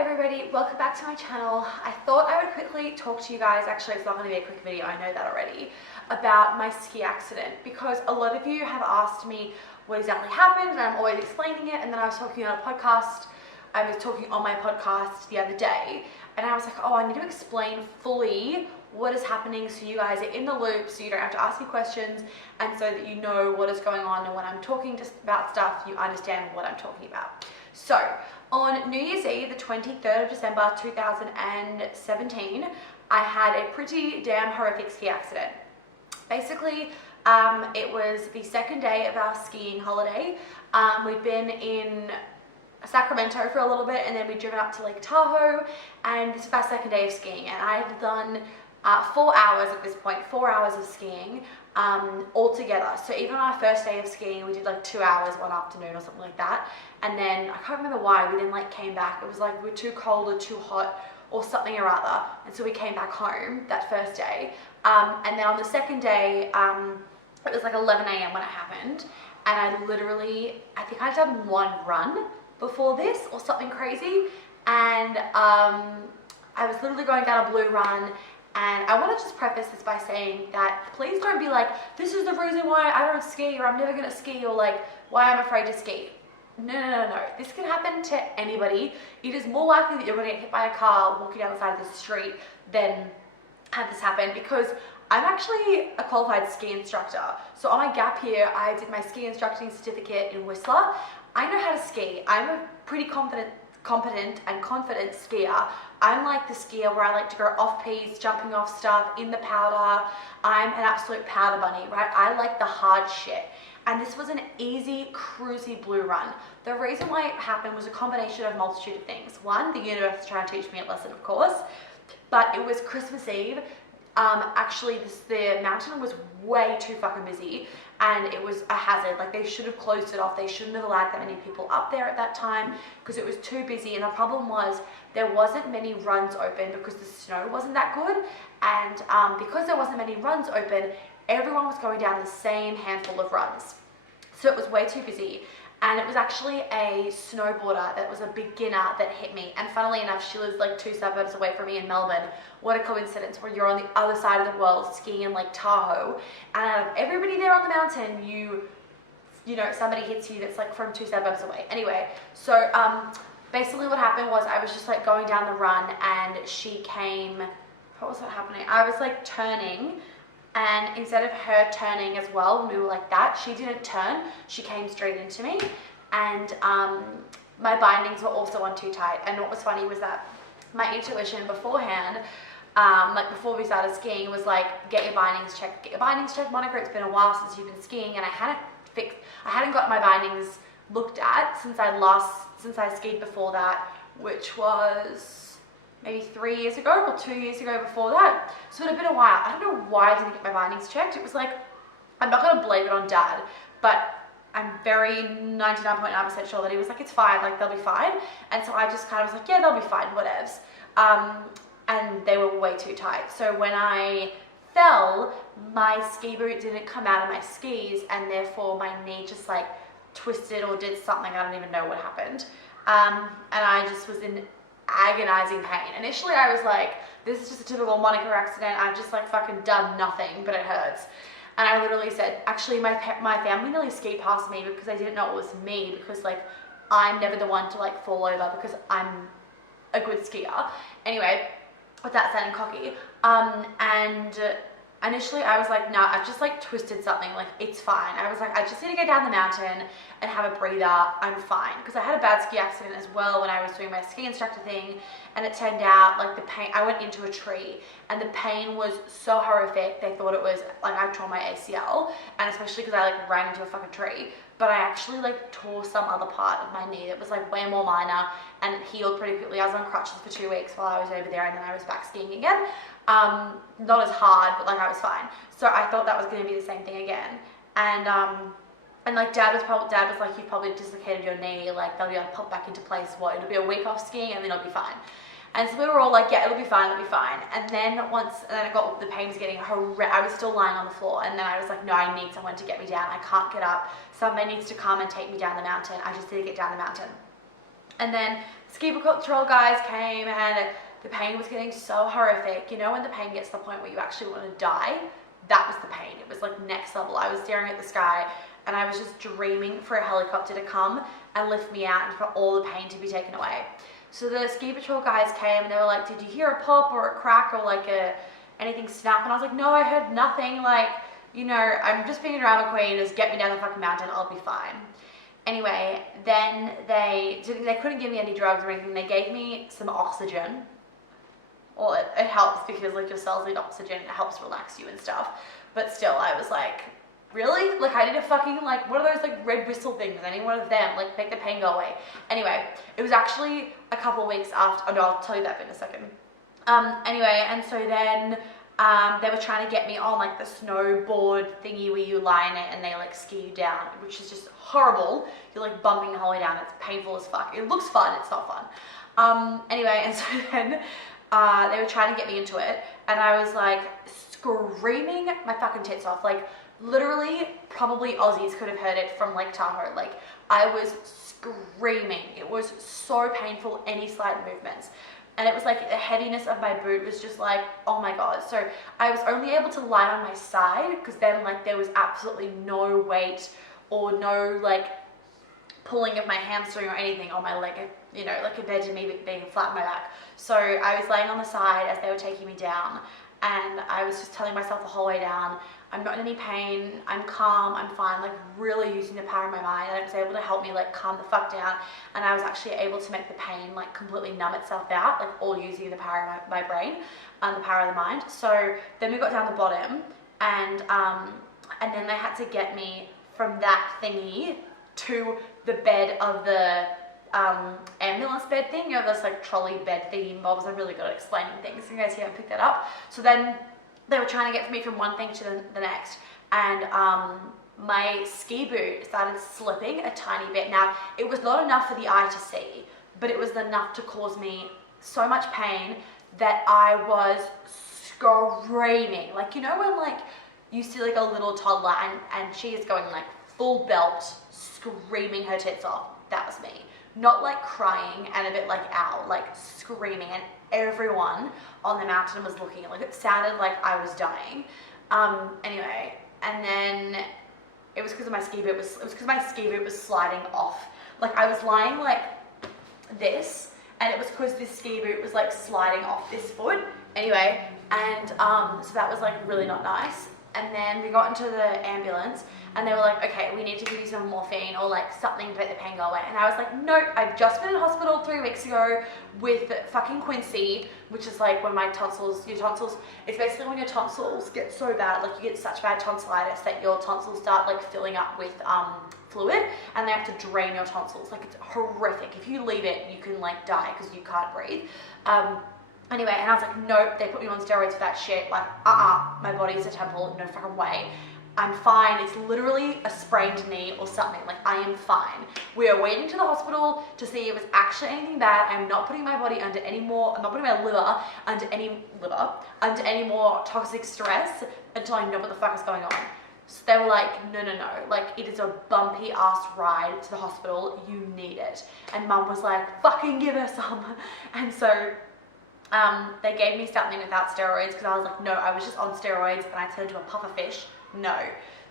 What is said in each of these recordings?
everybody, welcome back to my channel. I thought I would quickly talk to you guys, actually it's not going to be a quick video, I know that already, about my ski accident, because a lot of you have asked me what exactly happened and I'm always explaining it. And then I was talking on my podcast the other day, and I was like, oh, I need to explain fully what is happening so you guys are in the loop, so you don't have to ask me questions, and so that you know what is going on, and when I'm talking just about stuff you understand what I'm talking about. So on New Year's Eve, the 23rd of December 2017, I had a pretty damn horrific ski accident. Basically, it was the second day of our skiing holiday. We'd been in Sacramento for a little bit, and then we'd driven up to Lake Tahoe, and this was our second day of skiing, and I had done 4 hours at this point, 4 hours of skiing all together. So even on our first day of skiing, we did like 2 hours one afternoon or something like that, and then I can't remember why we then like came back. It was like we were too cold or too hot or something or other, and so we came back home that first day, and then on the second day it was like 11 a.m. when it happened, and I think I'd done one run before this or something crazy, and I was literally going down a blue run. And I want to just preface this by saying that please don't be like, this is the reason why I don't ski, or I'm never going to ski, or like why I'm afraid to ski. No. This can happen to anybody. It is more likely that you're going to get hit by a car walking down the side of the street than have this happen, because I'm actually a qualified ski instructor. So on my gap year, I did my ski instructing certificate in Whistler. I know how to ski. I'm a pretty competent and confident skier. I'm like the skier where I like to go off-piste, jumping off stuff, in the powder. I'm an absolute powder bunny, right? I like the hard shit. And this was an easy, cruisy blue run. The reason why it happened was a combination of a multitude of things. One, the universe was trying to teach me a lesson, of course, but it was Christmas Eve. Actually, the mountain was way too fucking busy, and it was a hazard. Like, they should have closed it off. They shouldn't have allowed that many people up there at that time, because it was too busy. And the problem was there wasn't many runs open because the snow wasn't that good, and because there wasn't many runs open, everyone was going down the same handful of runs, so it was way too busy. And it was actually a snowboarder that was a beginner that hit me. And funnily enough, she lives like 2 suburbs away from me in Melbourne. What a coincidence, where you're on the other side of the world skiing in Lake Tahoe. And out of everybody there on the mountain, you know, somebody hits you that's like from 2 suburbs away. Anyway, so basically what happened was I was just like going down the run, and she came, what was happening? I was like turning, and instead of her turning as well, when we were like that, she didn't turn, she came straight into me, and my bindings were also on too tight. And what was funny was that my intuition beforehand, like before we started skiing, was like, get your bindings checked, Monica, it's been a while since you've been skiing, and I hadn't got my bindings looked at since I skied before that, which was maybe 3 years ago or 2 years ago before that. So it had been a while. I don't know why I didn't get my bindings checked. It was like, I'm not going to blame it on Dad, but I'm very 99.9% sure that he was like, it's fine, like they'll be fine. And so I just kind of was like, yeah, they'll be fine, whatevs. And they were way too tight. So when I fell, my ski boot didn't come out of my skis, and therefore my knee just like twisted or did something. I don't even know what happened. And I just was in agonizing pain. Initially I was like, this is just a typical Monica accident, I've just like fucking done nothing, but it hurts. And I literally said, actually my family nearly skied past me because they didn't know it was me, because like I'm never the one to like fall over because I'm a good skier. Anyway, without sounding cocky, and initially I was like, nah, I've just like twisted something, like it's fine. I was like, I just need to go down the mountain and have a breather, I'm fine. Because I had a bad ski accident as well when I was doing my ski instructor thing, and it turned out like the pain, I went into a tree, and the pain was so horrific, they thought it was like I tore my ACL, and especially because I like ran into a fucking tree. But I actually like tore some other part of my knee that was like way more minor, and it healed pretty quickly. I was on crutches for 2 weeks while I was over there, and then I was back skiing again. Not as hard, but like I was fine. So I thought that was going to be the same thing again. And like Dad was like, you've probably dislocated your knee, like they'll be able to pop back into place. What, it'll be a week off skiing and then it'll be fine. And so we were all like, yeah, it'll be fine. And then the pain was getting horrendous. I was still lying on the floor, and then I was like, no, I need someone to get me down. I can't get up. Somebody needs to come and take me down the mountain. I just need to get down the mountain. And then ski patrol guys came and the pain was getting so horrific. You know when the pain gets to the point where you actually want to die? That was the pain. It was like next level. I was staring at the sky and I was just dreaming for a helicopter to come and lift me out and for all the pain to be taken away. So the ski patrol guys came and they were like, did you hear a pop or a crack or like anything snap? And I was like, no, I heard nothing. Like, you know, I'm just being a drama queen. Just get me down the fucking mountain. I'll be fine. Anyway, then they couldn't give me any drugs or anything. They gave me some oxygen. Well, it helps because like your cells need oxygen. It helps relax you and stuff. But still, I was like, really? Like I need a fucking like, what are those like red whistle things? I need one of them, like make the pain go away. Anyway, it was actually a couple of weeks after, oh no, I'll tell you that in a second. Anyway, and so then they were trying to get me on like the snowboard thingy where you lie in it and they like ski you down, which is just horrible. You're like bumping the whole way down. It's painful as fuck. It looks fun. It's not fun. Anyway, and so then they were trying to get me into it and I was like screaming my fucking tits off. Like literally probably Aussies could have heard it from Lake Tahoe. Like I was screaming. It was so painful, any slight movements. And it was like the heaviness of my boot was just like, oh my God. So I was only able to lie on my side because then like there was absolutely no weight or no like pulling of my hamstring or anything on my leg, you know, like compared to me being flat on my back. So I was laying on the side as they were taking me down and I was just telling myself the whole way down, I'm not in any pain, I'm calm, I'm fine, like really using the power of my mind, and it was able to help me like calm the fuck down, and I was actually able to make the pain like completely numb itself out, like all using the power of my brain and the power of the mind. So then we got down the bottom and then they had to get me from that thingy to the bed of the ambulance bed thing. You know, this like trolley bed thingy involves. I'm really good at explaining things in case you haven't picked that up. So then they were trying to get me from one thing to the next, and my ski boot started slipping a tiny bit. Now, it was not enough for the eye to see, but it was enough to cause me so much pain that I was screaming. Like, you know when like you see like a little toddler and she is going like full belt, screaming her tits off? That was me. Not like crying and a bit like ow, like screaming, and everyone on the mountain was looking. Like it sounded like I was dying. Anyway, and then it was because of my ski boot. It was because my ski boot was sliding off. Like I was lying like this, and it was because this ski boot was like sliding off this foot. Anyway, and so that was like really not nice. And then we got into the ambulance and they were like, okay, we need to give you some morphine or like something to make the pain go away. And I was like, nope, I've just been in hospital 3 weeks ago with fucking quinsy, which is like when your tonsils, it's basically when your tonsils get so bad, like you get such bad tonsillitis that your tonsils start like filling up with fluid and they have to drain your tonsils. Like it's horrific. If you leave it, you can like die because you can't breathe. Anyway, and I was like, nope, they put me on steroids for that shit. Like, my body's a temple, no fucking way. I'm fine. It's literally a sprained knee or something. Like, I am fine. We are waiting to the hospital to see if it's actually anything bad. I'm not putting my body under any more, I'm not putting my liver under any more toxic stress until I know what the fuck is going on. So they were like, no, like it is a bumpy ass ride to the hospital. You need it. And mum was like, fucking give her some. And so they gave me something without steroids because I was like, no, I was just on steroids and I turned into a pufferfish. No.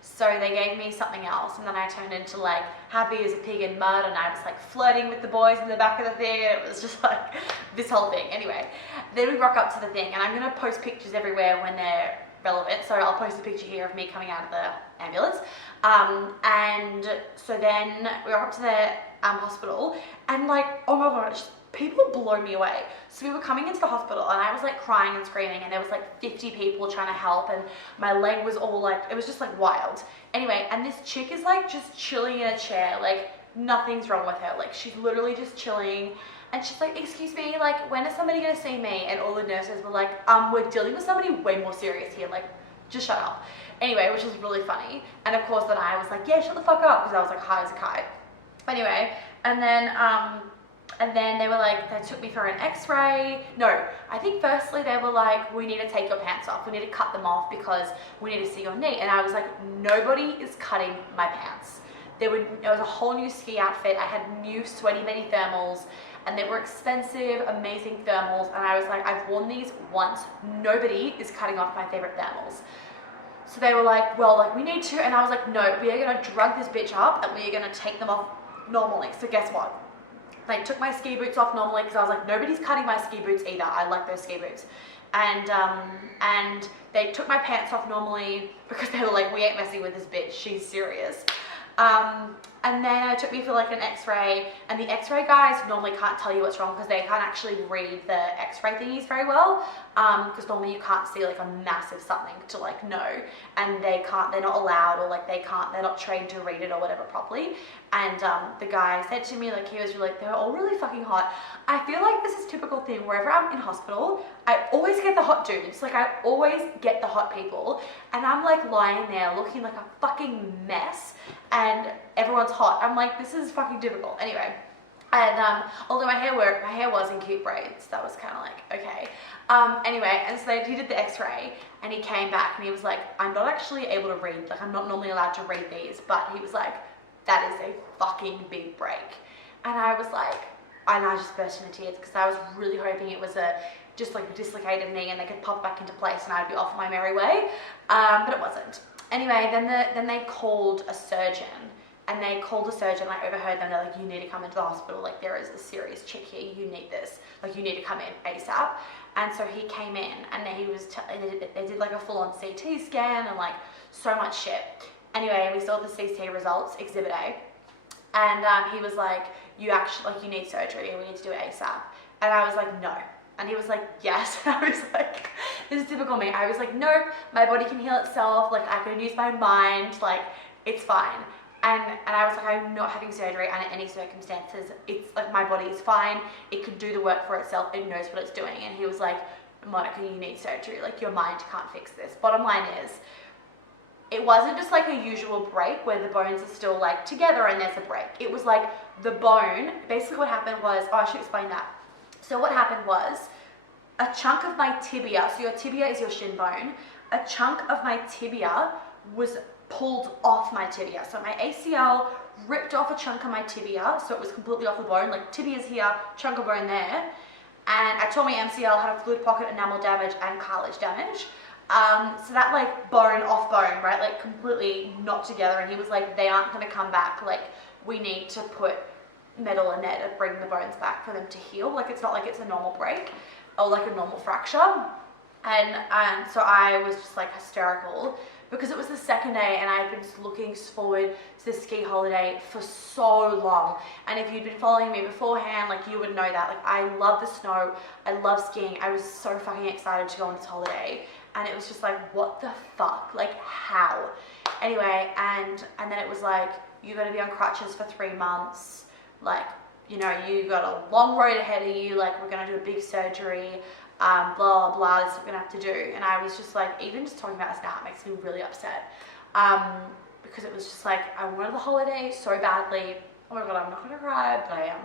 So they gave me something else and then I turned into like happy as a pig in mud and I was like flirting with the boys in the back of the thing and it was just like this whole thing. Anyway, then we rock up to the thing and I'm going to post pictures everywhere when they're relevant. So I'll post a picture here of me coming out of the ambulance. And so then we rock up to the hospital and like, oh my gosh, people blow me away. So we were coming into the hospital and I was like crying and screaming and there was like 50 people trying to help and my leg was all like, it was just like wild. Anyway, and this chick is like just chilling in a chair, like nothing's wrong with her. Like she's literally just chilling and she's like, excuse me, like when is somebody gonna see me? And all the nurses were like, we're dealing with somebody way more serious here, like just shut up. Anyway, which was really funny. And of course then I was like, yeah, shut the fuck up, because I was like high as a kite. Anyway, and then they were like, they took me for an x-ray. No, I think firstly they were like, we need to take your pants off. We need to cut them off because we need to see your knee. And I was like, nobody is cutting my pants. It was a whole new ski outfit. I had new sweaty Betty thermals and they were expensive, amazing thermals, and I was like, I've worn these once, nobody is cutting off my favorite thermals. So they were like, well, like we need to, and I was like, no, we are gonna drug this bitch up and we are gonna take them off normally. So guess what? They took my ski boots off normally because I was like, nobody's cutting my ski boots either. I like those ski boots. And they took my pants off normally because they were like, we ain't messing with this bitch, she's serious. And then it took me for like an x-ray, and the x-ray guys normally can't tell you what's wrong because they can't actually read the x-ray thingies very well, because normally you can't see like a massive something to like know, and they're not allowed, or like they're not trained to read it or whatever properly. And the guy said to me, like, he was really like, they're all really fucking hot. I feel like this is a typical thing wherever I'm in hospital, I always get the hot dudes, like I always get the hot people, and I'm like lying there looking like a fucking mess, and everyone's hot. I'm like, this is fucking difficult. Anyway, and although my hair was in cute braids, that was kind of like, okay. Anyway, and so he did the x-ray, and he came back and he was like, I'm not actually able to read, like I'm not normally allowed to read these, but he was like, that is a fucking big break. And I was like, and I just burst into tears because I was really hoping it was just like a dislocated knee and they could pop back into place and I'd be off my merry way, but it wasn't. Anyway, then they called a surgeon, and they called a surgeon. I overheard them. They're like, you need to come into the hospital. Like, there is a serious chick here. You need this. Like, you need to come in ASAP. And so he came in, and he was they did like a full-on CT scan and like so much shit. Anyway, we saw the CT results, Exhibit A, and he was like, you actually, like, you need surgery and we need to do it ASAP. And I was like, no. And he was like, yes. And I was like, this is typical me. I was like, nope, my body can heal itself. Like, I can use my mind. Like, it's fine. And I was like, I'm not having surgery under any circumstances. It's like, my body is fine. It can do the work for itself. It knows what it's doing. And he was like, Monica, you need surgery. Like, your mind can't fix this. Bottom line is, it wasn't just like a usual break where the bones are still like together and there's a break. It was like the bone, basically what happened was, I should explain that. So what happened was, a chunk of my tibia, so your tibia is your shin bone, a chunk of my tibia was pulled off my tibia. So my ACL ripped off a chunk of my tibia, so it was completely off the bone, like tibia's here, chunk of bone there. And I tore my MCL, had a fluid pocket, enamel damage, and cartilage damage. So that like bone off bone, right? Like completely not together. And he was like, they aren't going to come back. Like, we need to put metal in there to bring the bones back for them to heal. Like, it's not like it's a normal break or like a normal fracture. And so I was just like hysterical because it was the second day and I've been looking forward to this ski holiday for so long. And if you'd been following me beforehand, like, you would know that. Like, I love the snow. I love skiing. I was so fucking excited to go on this holiday. And it was just like, what the fuck? Like, how? Anyway, and then it was like, you're going to be on crutches for 3 months. Like, you know, you got a long road ahead of you. Like, we're going to do a big surgery. Blah, blah, blah. This is what we're going to have to do. And I was just like, even just talking about this now, it makes me really upset. Because it was just like, I wanted the holiday so badly. Oh my God, I'm not going to cry, but I am.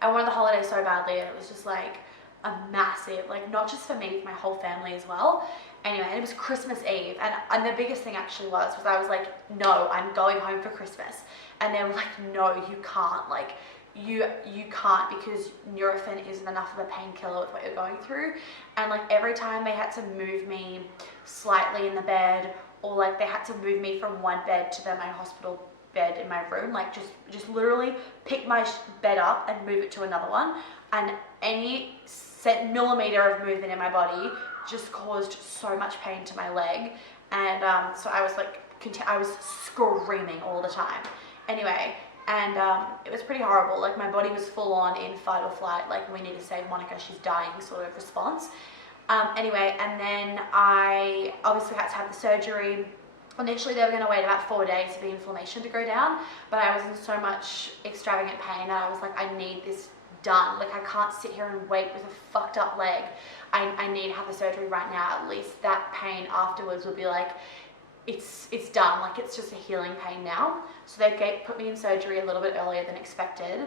I wanted the holiday so badly, and it was just like a massive, like, not just for me, for my whole family as well. Anyway, and it was Christmas Eve, and the biggest thing actually was I was like, no, I'm going home for Christmas. And they were like, no, you can't, like, you can't, because Nurofen isn't enough of a painkiller with what you're going through. And like, every time they had to move me slightly in the bed, or like they had to move me from one bed to my hospital bed in my room, like just literally pick my bed up and move it to another one, and any millimeter of movement in my body just caused so much pain to my leg. And so I was like, I was screaming all the time. Anyway, and it was pretty horrible. Like, my body was full on in fight or flight, like, we need to save Monica, she's dying sort of response. Anyway, and then I obviously had to have the surgery. Initially, they were going to wait about 4 days for the inflammation to go down, but I was in so much extravagant pain that I was like, I need this done. Like, I can't sit here and wait with a fucked up leg. I need to have the surgery right now. At least that pain afterwards will be like, it's done. Like, it's just a healing pain now. So they put me in surgery a little bit earlier than expected.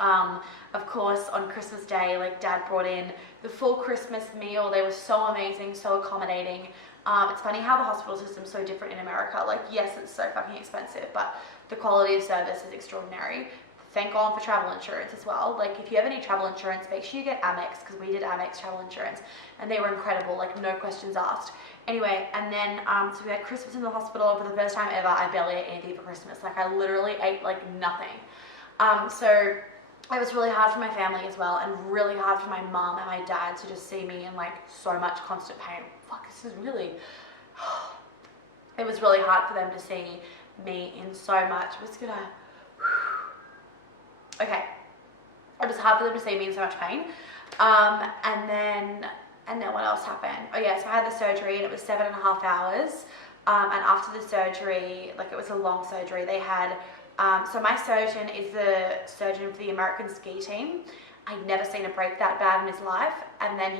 Of course, on Christmas Day, like, Dad brought in the full Christmas meal. They were so amazing, so accommodating. It's funny how the hospital system is so different in America. Like, yes, it's so fucking expensive, but the quality of service is extraordinary. thank God for travel insurance as well. Like if you ever need travel insurance, make sure you get Amex, because we did Amex travel insurance and they were incredible, like no questions asked. Anyway, and then so we had Christmas in the hospital. For the first time ever, I barely ate anything for Christmas. Like I literally ate like nothing. So it was really hard for my family as well, and really hard for my mum and my dad to just see me in like so much constant pain. Fuck, this is really it was really hard for them to see me in so much. I'm just gonna okay, it was hard for them to see me in so much pain. And then what else happened? Oh yeah, so I had the surgery and it was 7.5 hours. And after the surgery, like it was a long surgery, they had, so my surgeon is the surgeon for the American ski team. I'd never seen a break that bad in his life. And then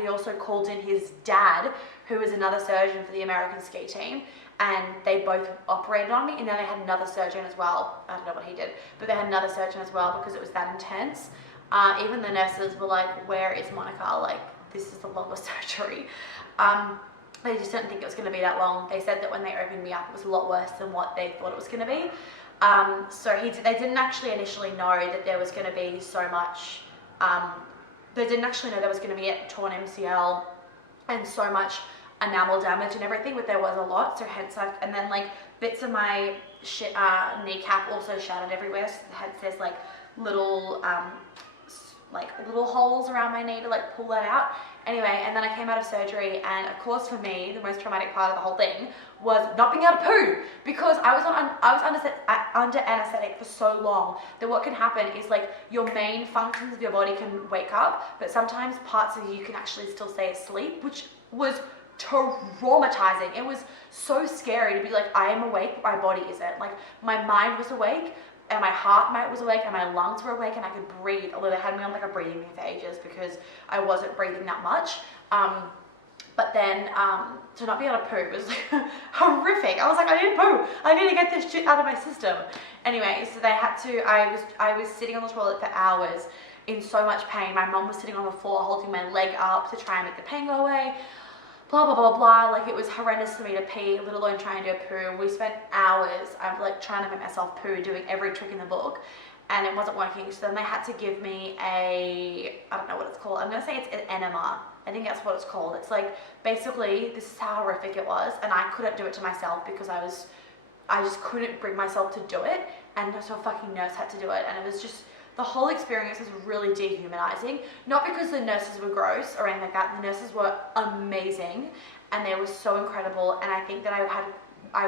he also called in his dad, who was another surgeon for the American ski team. And they both operated on me, and then they had another surgeon as well. I don't know what he did, but they had another surgeon as well because it was that intense. Even the nurses were like, where is Monica? Like, this is the longest surgery. They just didn't think it was going to be that long. They said that when they opened me up, it was a lot worse than what they thought it was going to be. So they didn't actually initially know that there was going to be so much, they didn't actually know there was going to be a torn MCL and so much enamel damage and everything, but there was a lot. So hence and then like bits of my kneecap also shattered everywhere. So there's like little holes around my knee to like pull that out. Anyway, and then I came out of surgery, and of course for me, the most traumatic part of the whole thing was not being able to poo, because I was under anesthetic for so long that what can happen is like your main functions of your body can wake up, but sometimes parts of you can actually still stay asleep, which was traumatizing. It was so scary to be like, I am awake, but my body isn't. Like my mind was awake, and my heart was awake, and my lungs were awake, and I could breathe, although they had me on like a breathing thing for ages because I wasn't breathing that much. But then to not be able to poo was like horrific. I was like, I need to poo. I need to get this shit out of my system. Anyway, so they had to, I was sitting on the toilet for hours in so much pain. My mum was sitting on the floor holding my leg up to try and make the pain go away. Blah, blah, blah, blah. Like it was horrendous for me to pee, let alone trying to do a poo. We spent hours, like trying to make myself poo, doing every trick in the book, and it wasn't working. So then they had to give me I don't know what it's called. I'm gonna say it's an enema. I think that's what it's called. It's like, basically, this is how horrific it was, and I couldn't do it to myself because I just couldn't bring myself to do it, and so a fucking nurse had to do it, and it was just, the whole experience was really dehumanizing. Not because the nurses were gross or anything like that. The nurses were amazing, and they were so incredible, and I think that I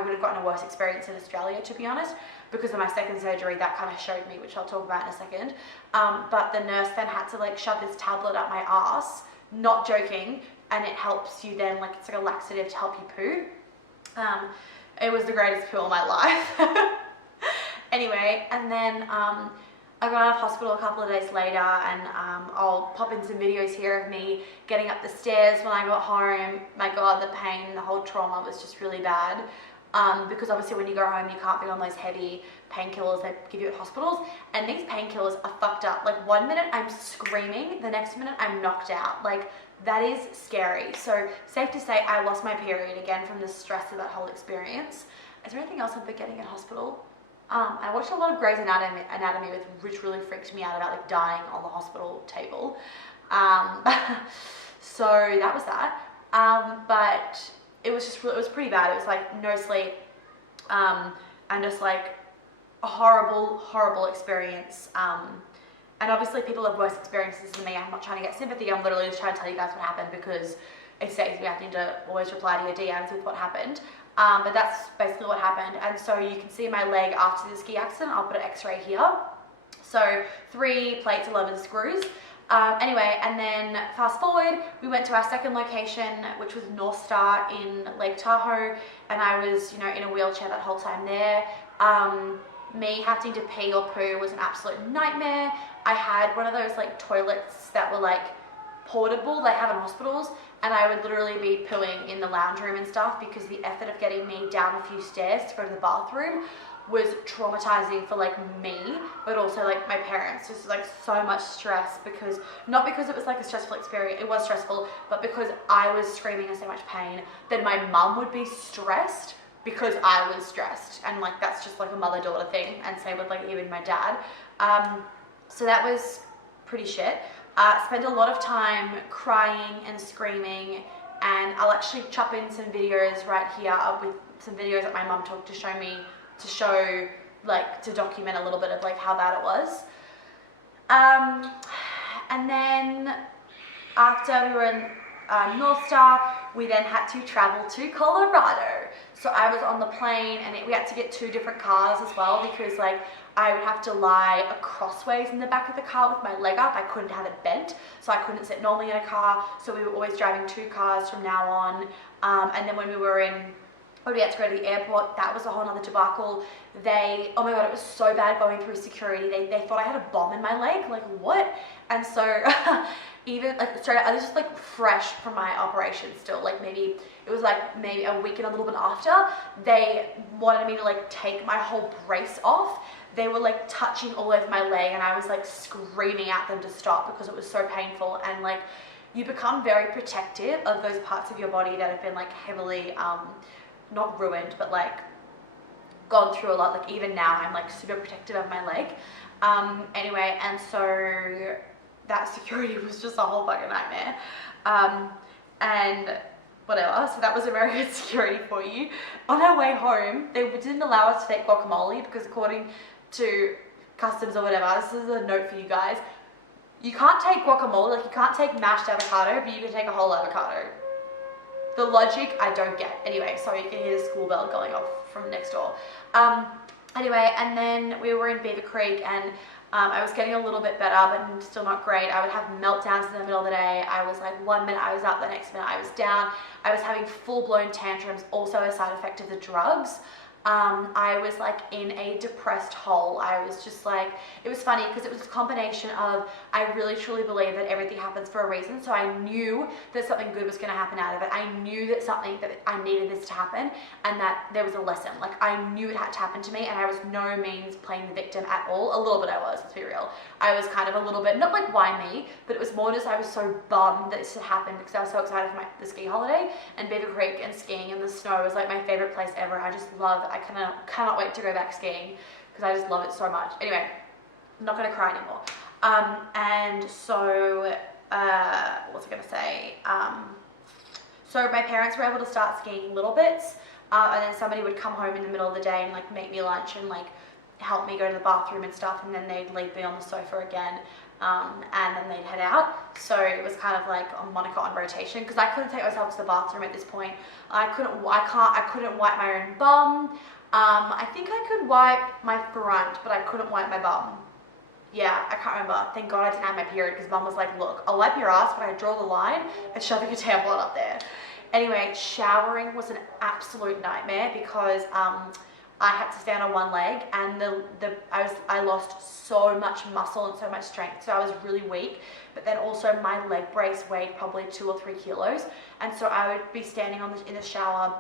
would have gotten a worse experience in Australia, to be honest, because of my second surgery. That kind of showed me, which I'll talk about in a second. But the nurse then had to like shove this tablet up my ass, not joking, and it helps you then, like it's like a laxative to help you poo. It was the greatest poo of my life. Anyway, and then I got out of hospital a couple of days later, and I'll pop in some videos here of me getting up the stairs when I got home. My God, the pain, the whole trauma was just really bad. Because obviously when you go home, you can't be on those heavy painkillers they give you at hospitals. And these painkillers are fucked up. Like 1 minute I'm screaming, the next minute I'm knocked out. Like that is scary. So safe to say I lost my period again from the stress of that whole experience. Is there anything else I'm forgetting at hospital? I watched a lot of Grey's Anatomy, which really freaked me out about like dying on the hospital table. So that was that. But it was pretty bad. It was like no sleep, and just like a horrible experience. And obviously people have worse experiences than me. I'm not trying to get sympathy. I'm literally just trying to tell you guys what happened, because it saves me having to always reply to your DMs with what happened. But that's basically what happened. And so you can see my leg after the ski accident. I'll put an x-ray here. So 3 plates, 11 screws. Anyway, and then fast forward, we went to our second location, which was North Star in Lake Tahoe. And I was, in a wheelchair that whole time there. Me having to pee or poo was an absolute nightmare. I had one of those like toilets that were like portable they have in hospitals, and I would literally be pooing in the lounge room and stuff, because the effort of getting me down a few stairs to go to the bathroom was traumatizing for like me, but also like my parents. Just like so much stress, because not because it was like a stressful experience, it was stressful, but because I was screaming in so much pain, then my mum would be stressed because I was stressed, and like that's just like a mother-daughter thing, and same with like even my dad. So that was pretty shit. Spent a lot of time crying and screaming, and I'll actually chop in some videos right here with some videos that my mum took to show me, to document a little bit of like how bad it was. And then after we were in North Star, we then had to travel to Colorado. So I was on the plane, and we had to get 2 different cars as well, because like I would have to lie crossways in the back of the car with my leg up. I couldn't have it bent, so I couldn't sit normally in a car. So we were always driving 2 cars from now on. And then when we had to go to the airport, that was a whole nother debacle. Oh my God, it was so bad going through security. They thought I had a bomb in my leg, like what? And so even like straight out, I was just like fresh from my operation still, like maybe a week and a little bit after, they wanted me to like take my whole brace off. They were like touching all over my leg, and I was like screaming at them to stop because it was so painful. And like you become very protective of those parts of your body that have been like heavily not ruined, but like gone through a lot. Like even now I'm like super protective of my leg. Anyway, and so that security was just a whole fucking nightmare. And whatever, so that was a very good security for you. On our way home, they didn't allow us to take guacamole because according to customs or whatever, this is a note for you guys, you can't take guacamole, like you can't take mashed avocado, but you can take a whole avocado. The logic I don't get. Anyway, sorry, you can hear the school bell going off from next door. Anyway, and then we were in Beaver Creek, and I was getting a little bit better, but still not great. I would have meltdowns in the middle of the day. I was like, 1 minute I was up, the next minute I was down. I was having full-blown tantrums, also a side effect of the drugs. I was like in a depressed hole. I was just like, it was funny because it was a combination of, I really truly believe that everything happens for a reason. So I knew that something good was going to happen out of it. I knew that I needed this to happen, and that there was a lesson. Like I knew it had to happen to me, and I was no means playing the victim at all. A little bit I was, let's be real. I was kind of a little bit, not like why me, but it was more just I was so bummed that this had happened because I was so excited for the ski holiday, and Beaver Creek and skiing in the snow was like my favorite place ever. I just love it. I cannot wait to go back skiing because I just love it so much. Anyway, I'm not going to cry anymore. And so, what was I going to say? So my parents were able to start skiing little bits, and then somebody would come home in the middle of the day and like make me lunch and like help me go to the bathroom and stuff, and then they'd leave me on the sofa again, and then they'd head out. So it was kind of like a Monica on rotation because I couldn't take myself to the bathroom at this point. I couldn't wipe my own bum. I think I could wipe my front, but I couldn't wipe my bum. Yeah, I can't remember. Thank God I didn't have my period because mum was like, look, I'll wipe your ass, but I draw the line and shoving a tampon up there. Anyway, showering was an absolute nightmare because I had to stand on one leg, and I lost so much muscle and so much strength, so I was really weak. But then also my leg brace weighed probably 2 or 3 kilos, and so I would be standing in the shower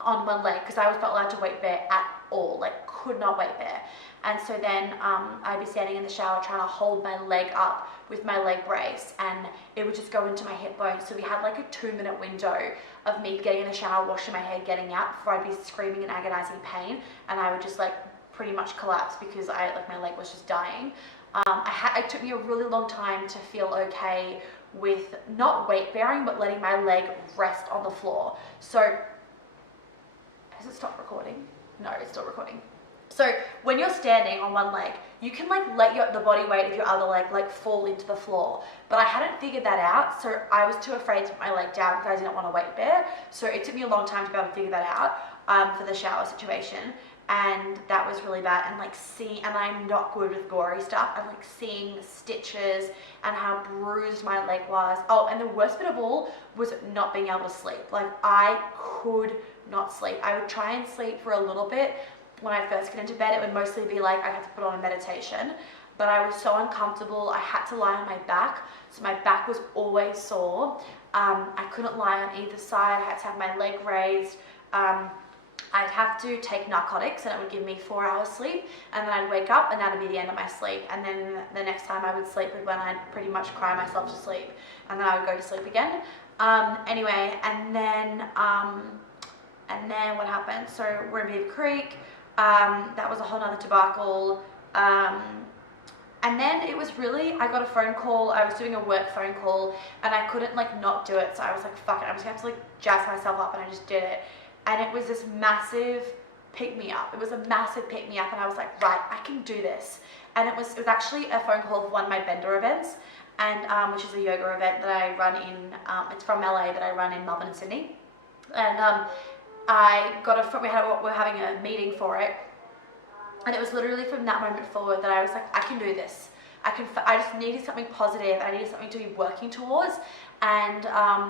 on one leg because I was not allowed to weight bear at all, like could not weight bear. And so then I'd be standing in the shower trying to hold my leg up with my leg brace, and it would just go into my hip bone. So we had like a 2-minute window of me getting in the shower, washing my head, getting out before I'd be screaming in agonizing pain, and I would just like pretty much collapse because my leg was just dying. It took me a really long time to feel okay with not weight bearing, but letting my leg rest on the floor. So has it stopped recording? No, it's still recording. So when you're standing on one leg, you can like let the body weight of your other leg like fall into the floor. But I hadn't figured that out, so I was too afraid to put my leg down because I didn't want to weight bear. So it took me a long time to be able to figure that out for the shower situation. And that was really bad. And and I'm not good with gory stuff. And like seeing the stitches and how bruised my leg was. Oh, and the worst bit of all was not being able to sleep. Like I could not sleep. I would try and sleep for a little bit. When I first get into bed, it would mostly be like I had to put on a meditation, but I was so uncomfortable. I had to lie on my back, so my back was always sore. I couldn't lie on either side. I had to have my leg raised. I'd have to take narcotics, and it would give me 4 hours sleep, and then I'd wake up, and that'd be the end of my sleep. And then the next time I would sleep was when I'd pretty much cry myself to sleep, and then I would go to sleep again. Anyway, and then And then what happened? So we're in Beaver Creek. That was a whole nother debacle. And then it was really, I got a phone call. I was doing a work phone call and I couldn't like not do it. So I was like, fuck it. I'm just gonna have to like jazz myself up, and I just did it. And it was this massive pick me up. It was a massive pick me up, and I was like, right, I can do this. And it was actually a phone call of one of my Bender events, and which is a yoga event that I run in, it's from LA, that I run in Melbourne and Sydney. And I got we're having a meeting for it. And it was literally from that moment forward that I was like, I can do this. I just needed something positive. I needed something to be working towards. And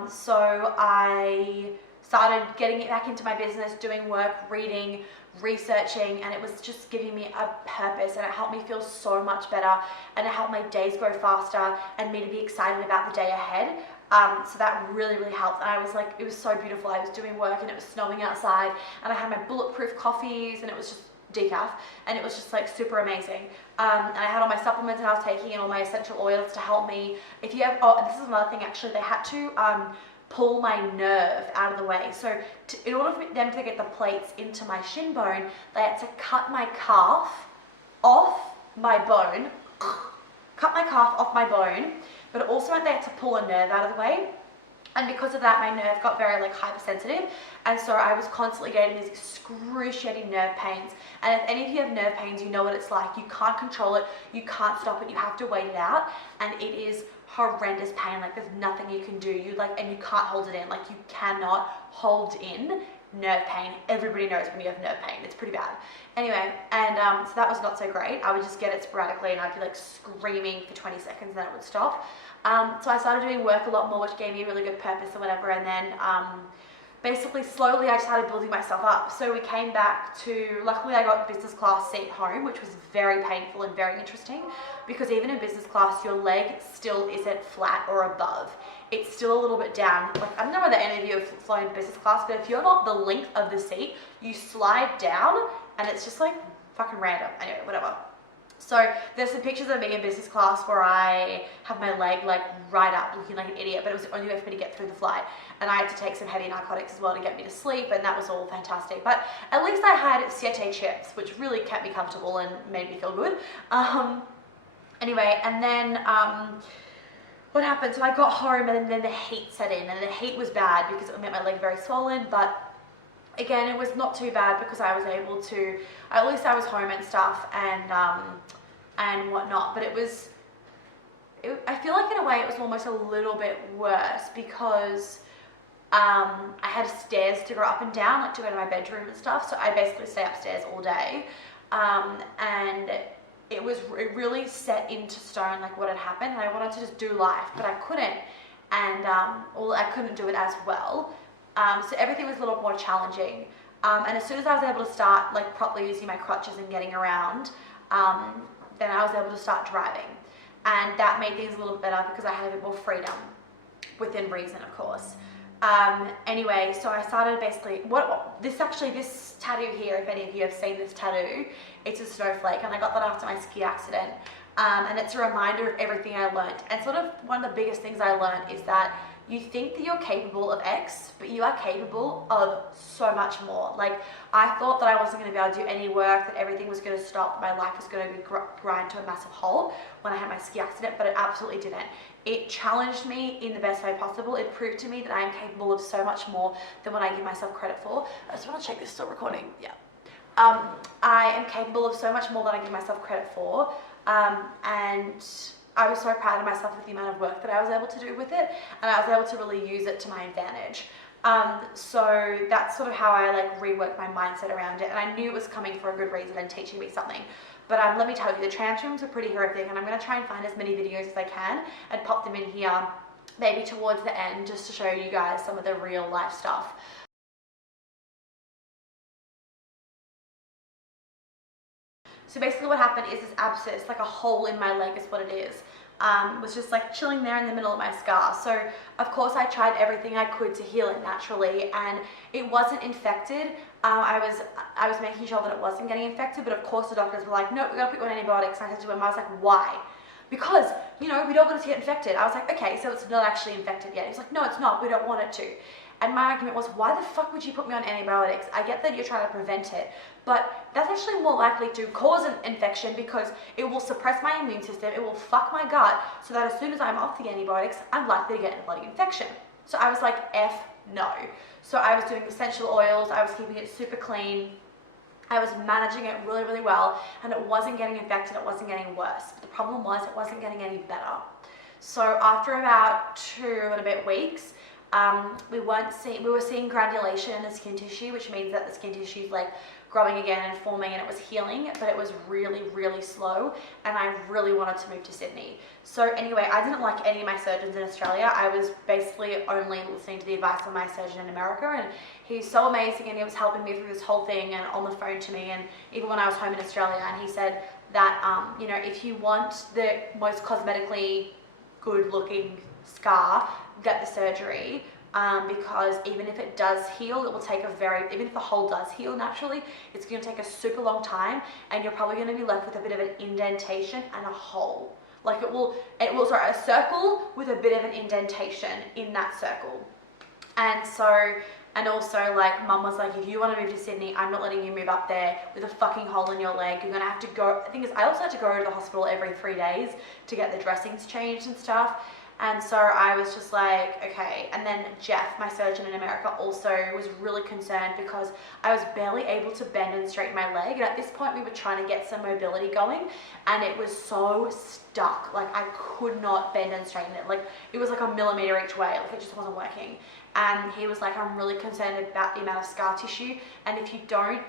so I started getting it back into my business, doing work, reading, researching, and it was just giving me a purpose, and it helped me feel so much better, and it helped my days go faster and me to be excited about the day ahead. So that really, really helped. And I was like, it was so beautiful. I was doing work and it was snowing outside, and I had my bulletproof coffees, and it was just decaf, and it was just like super amazing. And I had all my supplements that I was taking and all my essential oils to help me. If you have, oh, this is another thing actually, they had to pull my nerve out of the way. So in order for them to get the plates into my shin bone, they had to cut my calf off my bone, but it also meant they had to pull a nerve out of the way. And because of that, my nerve got very like hypersensitive, and so I was constantly getting these excruciating nerve pains. And if any of you have nerve pains, you know what it's like. You can't control it, you can't stop it, you have to wait it out, and it is horrendous pain. Like there's nothing you can do. And you can't hold it in. Like you cannot hold in nerve pain. Everybody knows when you have nerve pain, it's pretty bad. Anyway, and so that was not so great. I would just get it sporadically, and I'd be like screaming for 20 seconds, and then it would stop. So I started doing work a lot more, which gave me a really good purpose or whatever. And then basically slowly I started building myself up. So we came back to, luckily I got business class seat home, which was very painful and very interesting, because even in business class, your leg still isn't flat or above. It's still a little bit down. Like, I don't know whether any of you have flown business class, but if you're not the length of the seat, you slide down and it's just like fucking random. Anyway, whatever. So there's some pictures of me in business class where I have my leg like right up, looking like an idiot, but it was the only way for me to get through the flight. And I had to take some heavy narcotics as well to get me to sleep, and that was all fantastic. But at least I had Siete chips, which really kept me comfortable and made me feel good. Anyway, and then what happened? So I got home, and then the heat set in, and the heat was bad because it made my leg very swollen, but again, it was not too bad because I was able to, at least I was home and stuff, and whatnot. But I feel like in a way it was almost a little bit worse because I had stairs to go up and down, like to go to my bedroom and stuff. So I basically stay upstairs all day, and it really set into stone like what had happened, and I wanted to just do life, but I couldn't, and I couldn't do it as well. So everything was a little more challenging. And as soon as I was able to start like properly using my crutches and getting around, then I was able to start driving. And that made things a little better because I had a bit more freedom, within reason, of course. Anyway, so I started basically, this tattoo here, if any of you have seen this tattoo, it's a snowflake, and I got that after my ski accident. And it's a reminder of everything I learned. And sort of one of the biggest things I learned is that you think that you're capable of X, but you are capable of so much more. Like, I thought that I wasn't going to be able to do any work, that everything was going to stop, my life was going to be grind to a massive halt when I had my ski accident, but it absolutely didn't. It challenged me in the best way possible. It proved to me that I am capable of so much more than what I give myself credit for. I just want to check this is still recording. Yeah. I am capable of so much more than I give myself credit for. And I was so proud of myself with the amount of work that I was able to do with it, and I was able to really use it to my advantage. So that's sort of how I like reworked my mindset around it, and I knew it was coming for a good reason and teaching me something. But let me tell you, the tantrums are pretty horrific, and I'm going to try and find as many videos as I can and pop them in here, maybe towards the end, just to show you guys some of the real life stuff. So basically what happened is this abscess, like a hole in my leg is what it is, was just like chilling there in the middle of my scar. So of course I tried everything I could to heal it naturally, and it wasn't infected. I was making sure that it wasn't getting infected, but of course the doctors were like, no, we're gonna put you on antibiotics. And I said to him, I was like, why? Because, you know, we don't want it to get infected. I was like, okay, so it's not actually infected yet. He's like, no, it's not, we don't want it to. And my argument was, why the fuck would you put me on antibiotics? I get that you're trying to prevent it, but that's actually more likely to cause an infection because it will suppress my immune system, it will fuck my gut, so that as soon as I'm off the antibiotics, I'm likely to get a bloody infection. So I was like, F no. So I was doing essential oils, I was keeping it super clean, I was managing it really, really well, and it wasn't getting infected, it wasn't getting worse. But the problem was it wasn't getting any better. So after about 2 and a bit weeks, we were seeing granulation in the skin tissue, which means that the skin tissue is like growing again and forming, and it was healing, but it was really, really slow, and I really wanted to move to Sydney. So anyway, I didn't like any of my surgeons in Australia. I was basically only listening to the advice of my surgeon in America, and he's so amazing, and he was helping me through this whole thing and on the phone to me, and even when I was home in Australia, and he said that, you know, if you want the most cosmetically good looking scar, get the surgery, because even if it does heal, it will take even if the hole does heal naturally, it's going to take a super long time, and you're probably going to be left with a bit of an indentation and a hole. Like a circle with a bit of an indentation in that circle. And also, like, mum was like, if you want to move to Sydney, I'm not letting you move up there with a fucking hole in your leg. You're going to have to go. The thing is, I also had to go to the hospital every 3 days to get the dressings changed and stuff. And so I was just like, okay. And then Jeff, my surgeon in America, also was really concerned because I was barely able to bend and straighten my leg. And at this point, we were trying to get some mobility going, and it was so stuck. Like, I could not bend and straighten it. Like, it was like a millimeter each way. Like, it just wasn't working. And he was like, I'm really concerned about the amount of scar tissue. And if you don't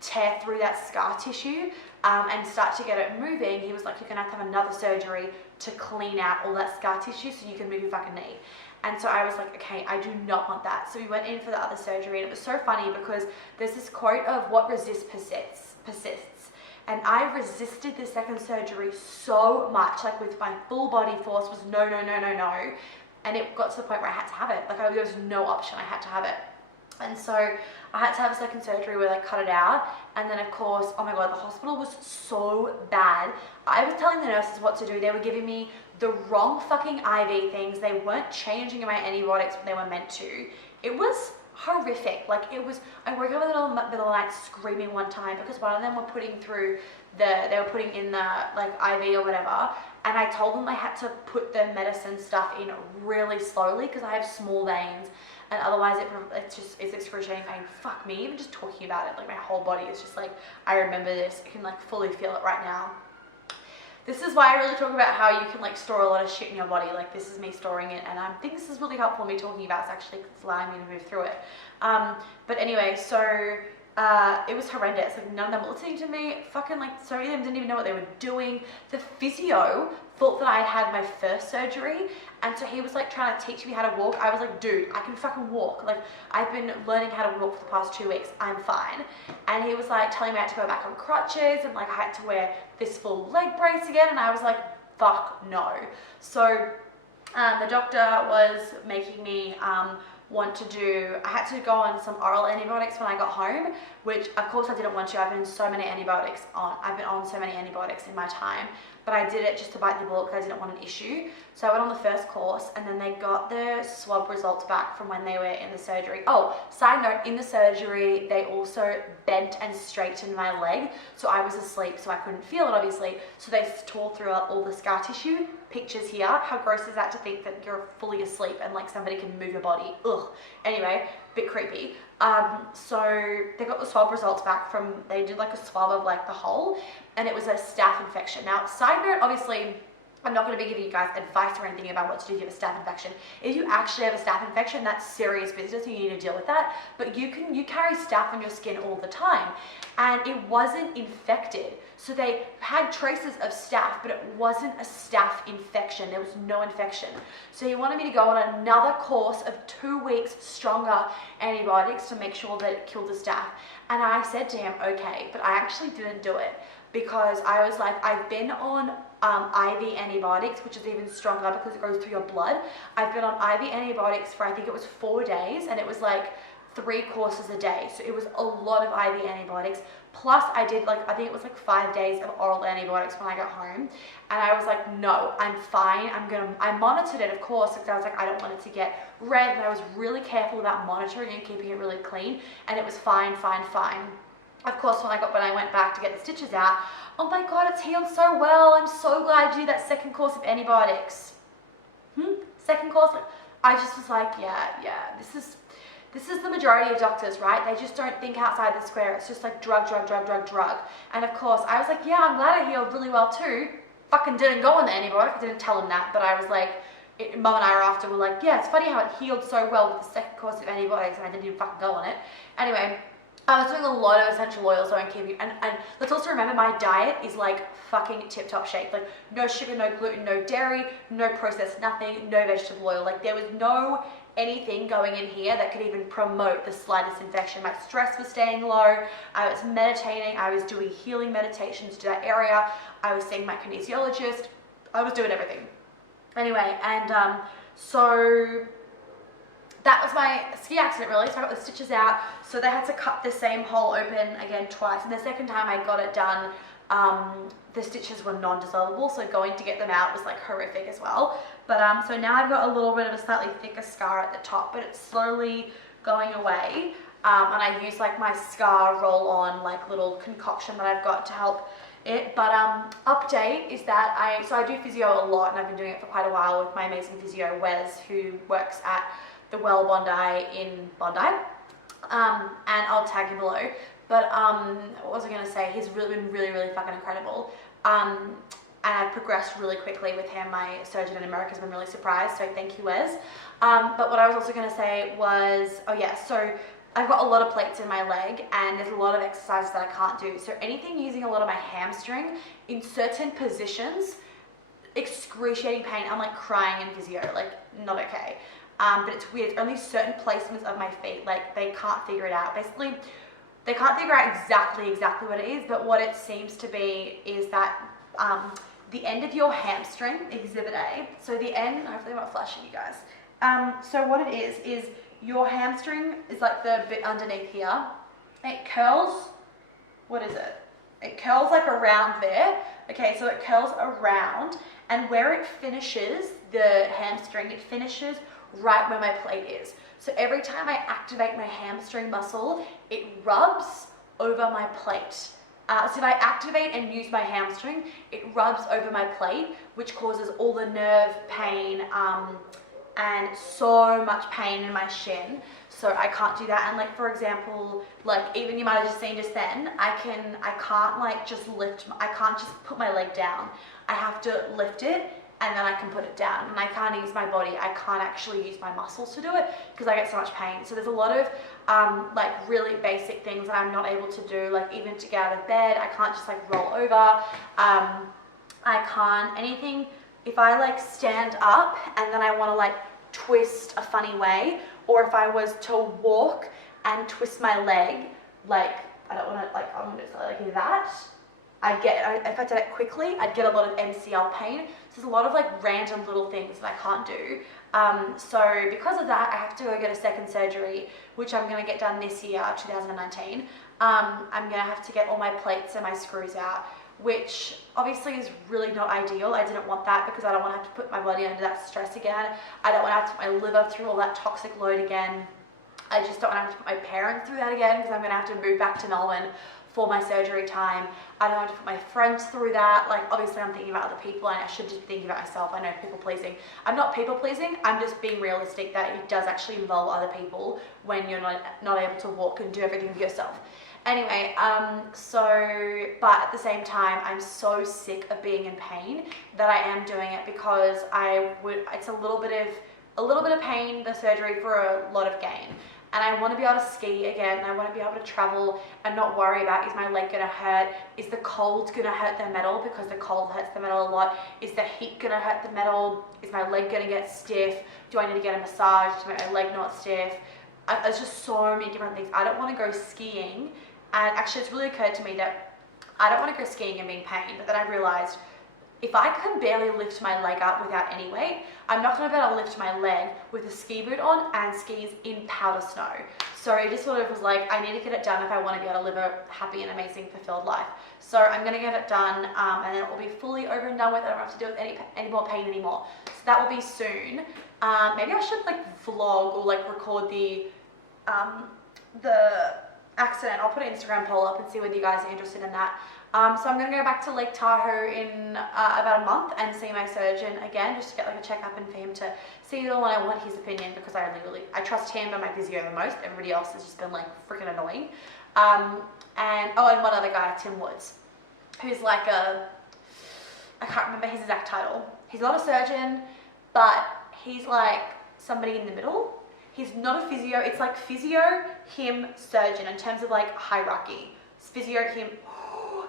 tear through that scar tissue and start to get it moving, he was like, you're gonna have to have another surgery to clean out all that scar tissue so you can move your fucking knee. And so I was like, okay, I do not want that. So we went in for the other surgery, and it was so funny because there's this quote of what resists persists. And I resisted the second surgery so much, like with my full body force was no. And it got to the point where I had to have it. Like, there was no option, I had to have it. And so I had to have a second surgery where they cut it out. And then, of course, oh my God, the hospital was so bad. I was telling the nurses what to do. They were giving me the wrong fucking IV things. They weren't changing my antibiotics when they were meant to. It was horrific. Like, I woke up in the middle of the night screaming one time because one of them were putting in the like IV or whatever. And I told them I had to put the medicine stuff in really slowly because I have small veins, and otherwise it's excruciating pain. Fuck me, even just talking about it, like my whole body is just like, I remember this, I can like fully feel it right now. This is why I really talk about how you can like store a lot of shit in your body. Like, this is me storing it, and I think this is really helpful me talking about. It's actually allowing me to move through it. But anyway, so it was horrendous. Like, none of them were listening to me. Fucking, like, so many of them didn't even know what they were doing. The physio thought that I had my first surgery, and so he was like trying to teach me how to walk. I was like, dude, I can fucking walk. Like, I've been learning how to walk for the past 2 weeks. I'm fine. And he was like telling me I had to go back on crutches, and like I had to wear this full leg brace again, and I was like, fuck no. So the doctor was making me I had to go on some oral antibiotics when I got home, which of course I didn't want to. I've been on so many antibiotics in my time, but I did it just to bite the bullet because I didn't want an issue. So I went on the first course, and then they got the swab results back from when they were in the surgery. Oh, side note, in the surgery, they also bent and straightened my leg. So I was asleep, so I couldn't feel it, obviously. So they tore through all the scar tissue. Pictures here. How gross is that to think that you're fully asleep and like somebody can move your body? Ugh. Anyway, bit creepy. So they got the swab results back they did like a swab of like the hole, and it was a staph infection. Now, side note, obviously, I'm not going to be giving you guys advice or anything about what to do if you have a staph infection. If you actually have a staph infection, that's serious business, and you need to deal with that. But you carry staph on your skin all the time, and it wasn't infected. So they had traces of staph, but it wasn't a staph infection. There was no infection. So he wanted me to go on another course of 2 weeks stronger antibiotics to make sure that it killed the staph. And I said to him, okay, but I actually didn't do it because I was like, I've been on IV antibiotics, which is even stronger because it goes through your blood. I've been on IV antibiotics for, I think it was 4 days, and it was like 3 courses a day. So it was a lot of IV antibiotics. Plus I did like, I think it was like 5 days of oral antibiotics when I got home. And I was like, no, I'm fine. I monitored it, of course, because I was like, I don't want it to get red. And I was really careful about monitoring and keeping it really clean. And it was fine. Of course, when I went back to get the stitches out, oh my God, it's healed so well. I'm so glad you did that 2nd course of antibiotics. 2nd course, I just was like, yeah, this is the majority of doctors, right? They just don't think outside the square. It's just like drug. And of course, I was like, yeah, I'm glad I healed really well too. Fucking didn't go on the antibiotic. I didn't tell him that, but I was like, Mum and I were like, yeah, it's funny how it healed so well with the 2nd course of antibiotics and I didn't even fucking go on it. Anyway, I was doing a lot of essential oils, so I'm keeping, and let's also remember my diet is like fucking tip-top shape. Like no sugar, no gluten, no dairy, no processed nothing, no vegetable oil. Like there was no anything going in here that could even promote the slightest infection. My stress was staying low. I was meditating. I was doing healing meditations to that area. I was seeing my kinesiologist. I was doing everything. Anyway, and so that was my ski accident really. So I got the stitches out. So they had to cut the same hole open again twice. And the 2nd time I got it done, the stitches were non-dissolvable. So going to get them out was like horrific as well. But so now I've got a little bit of a slightly thicker scar at the top, but it's slowly going away. And I use like my scar roll on like little concoction that I've got to help it. But update is that I do physio a lot, and I've been doing it for quite a while with my amazing physio Wes, who works at the Well Bondi in Bondi, and I'll tag him below. But what was I going to say? He's been really fucking incredible. And I've progressed really quickly with him. My surgeon in America has been really surprised, so thank you, Wes. But what I was also going to say was, oh yeah, so I've got a lot of plates in my leg, and there's a lot of exercises that I can't do. So anything using a lot of my hamstring in certain positions, excruciating pain. I'm like crying in physio, like not okay. But it's weird. Only certain placements of my feet, like they can't figure it out. Basically, they can't figure out exactly what it is, but what it seems to be is that the end of your hamstring, exhibit A. So the end, hopefully I'm not flashing you guys. So what it is your hamstring is like the bit underneath here. It curls, what is it? It curls like around there. Okay, so it curls around, and where it finishes, the hamstring, it finishes right where my plate is. So every time I activate my hamstring muscle, it rubs over my plate. So if I activate and use my hamstring, it rubs over my plate, which causes all the nerve pain and so much pain in my shin. So I can't do that. And like, for example, like even you might have just seen just then, I can't like just I can't just put my leg down. I have to lift it and then I can put it down, and I can't use my body. I can't actually use my muscles to do it because I get so much pain. So there's a lot of like really basic things that I'm not able to do, like even to get out of bed, I can't just like roll over. I can't, anything, if I like stand up and then I want to like twist a funny way, or if I was to walk and twist my leg, like I don't want to, like I'm just like that, if I did it quickly, I'd get a lot of MCL pain. So there's a lot of like random little things that I can't do. So because of that, I have to go get a 2nd surgery, which I'm going to get done this year, 2019. I'm going to have to get all my plates and my screws out, which obviously is really not ideal. I didn't want that because I don't want to have to put my body under that stress again. I don't want to have to put my liver through all that toxic load again. I just don't want to have to put my parents through that again because I'm going to have to move back to Melbourne for my surgery time. I don't have to put my friends through that. Like obviously I'm thinking about other people and I should just be thinking about myself. I know people pleasing. I'm not people pleasing. I'm just being realistic that it does actually involve other people when you're not able to walk and do everything for yourself. Anyway, but at the same time, I'm so sick of being in pain that I am doing it because it's a little bit of pain, the surgery, for a lot of gain. And I want to be able to ski again. I want to be able to travel and not worry about, is my leg going to hurt? Is the cold going to hurt the metal? Because the cold hurts the metal a lot. Is the heat going to hurt the metal? Is my leg going to get stiff? Do I need to get a massage to make my leg not stiff? There's just so many different things. I don't want to go skiing. And actually, it's really occurred to me that I don't want to go skiing and be in pain. But then I realized if I can barely lift my leg up without any weight, I'm not gonna be able to lift my leg with a ski boot on and skis in powder snow. So it just sort of was like, I need to get it done if I want to be able to live a happy and amazing, fulfilled life. So I'm gonna get it done, and then it will be fully over and done with. I don't have to deal with any more pain anymore. So that will be soon. Maybe I should like vlog or like record the accident. I'll put an Instagram poll up and see whether you guys are interested in that. So I'm gonna go back to Lake Tahoe in about a month and see my surgeon again, just to get like a checkup and for him to see it all, and I want his opinion because I trust him and my physio the most. Everybody else has just been like freaking annoying. And one other guy, Tim Woods, who's like I can't remember his exact title. He's not a surgeon, but he's like somebody in the middle. He's not a physio. It's like physio, him, surgeon in terms of like hierarchy. It's physio, him,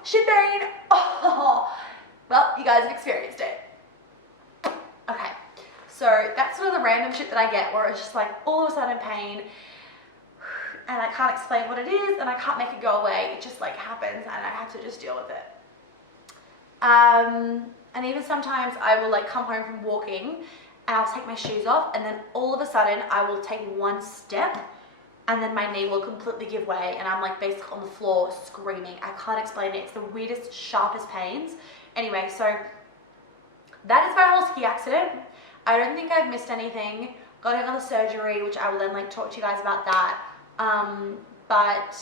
shin pain. Oh, well, you guys have experienced it. Okay, so that's sort of the random shit that I get where it's just like all of a sudden pain and I can't explain what it is and I can't make it go away. It just like happens and I have to just deal with it. And even sometimes I will like come home from walking and I'll take my shoes off and then all of a sudden I will take one step and then my knee will completely give way and I'm like basically on the floor screaming. I can't explain it. It's the weirdest, sharpest pains. Anyway, so that is my whole ski accident. I don't think I've missed anything. Got another surgery, which I will then like talk to you guys about that. But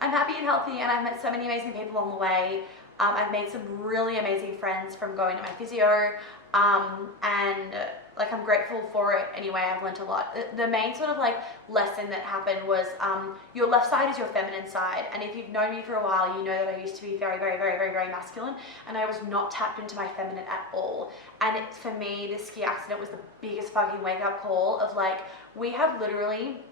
I'm happy and healthy and I've met so many amazing people along the way. I've made some really amazing friends from going to my physio, and like I'm grateful for it anyway. I've learned a lot. The main sort of like lesson that happened was your left side is your feminine side, and if you've known me for a while, you know that I used to be very, very, very, very, very masculine, and I was not tapped into my feminine at all. And for me, this ski accident was the biggest fucking wake up call of like, we have literally,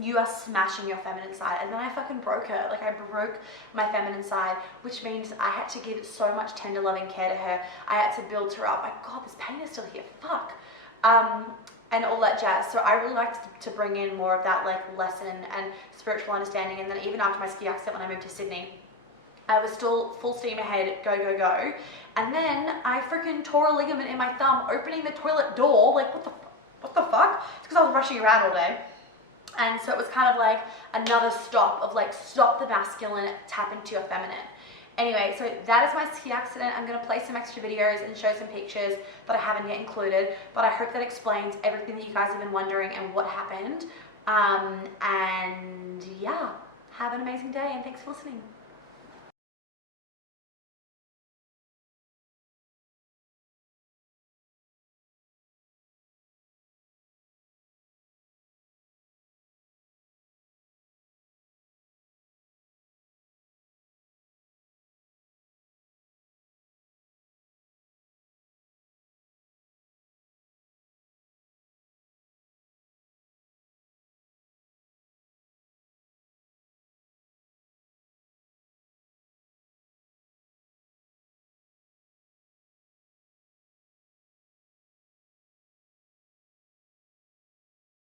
you are smashing your feminine side. And then I fucking broke her. Like I broke my feminine side, which means I had to give so much tender loving care to her. I had to build her up. My God, this pain is still here, fuck. And all that jazz. So I really liked to bring in more of that like lesson and spiritual understanding. And then even after my ski accident, when I moved to Sydney, I was still full steam ahead, go, go, go. And then I freaking tore a ligament in my thumb opening the toilet door. Like what the fuck? It's because I was rushing around all day. And so it was kind of like another stop of like, stop the masculine, tap into your feminine. Anyway, so that is my ski accident. I'm going to play some extra videos and show some pictures that I haven't yet included, but I hope that explains everything that you guys have been wondering and what happened. And yeah, have an amazing day and thanks for listening.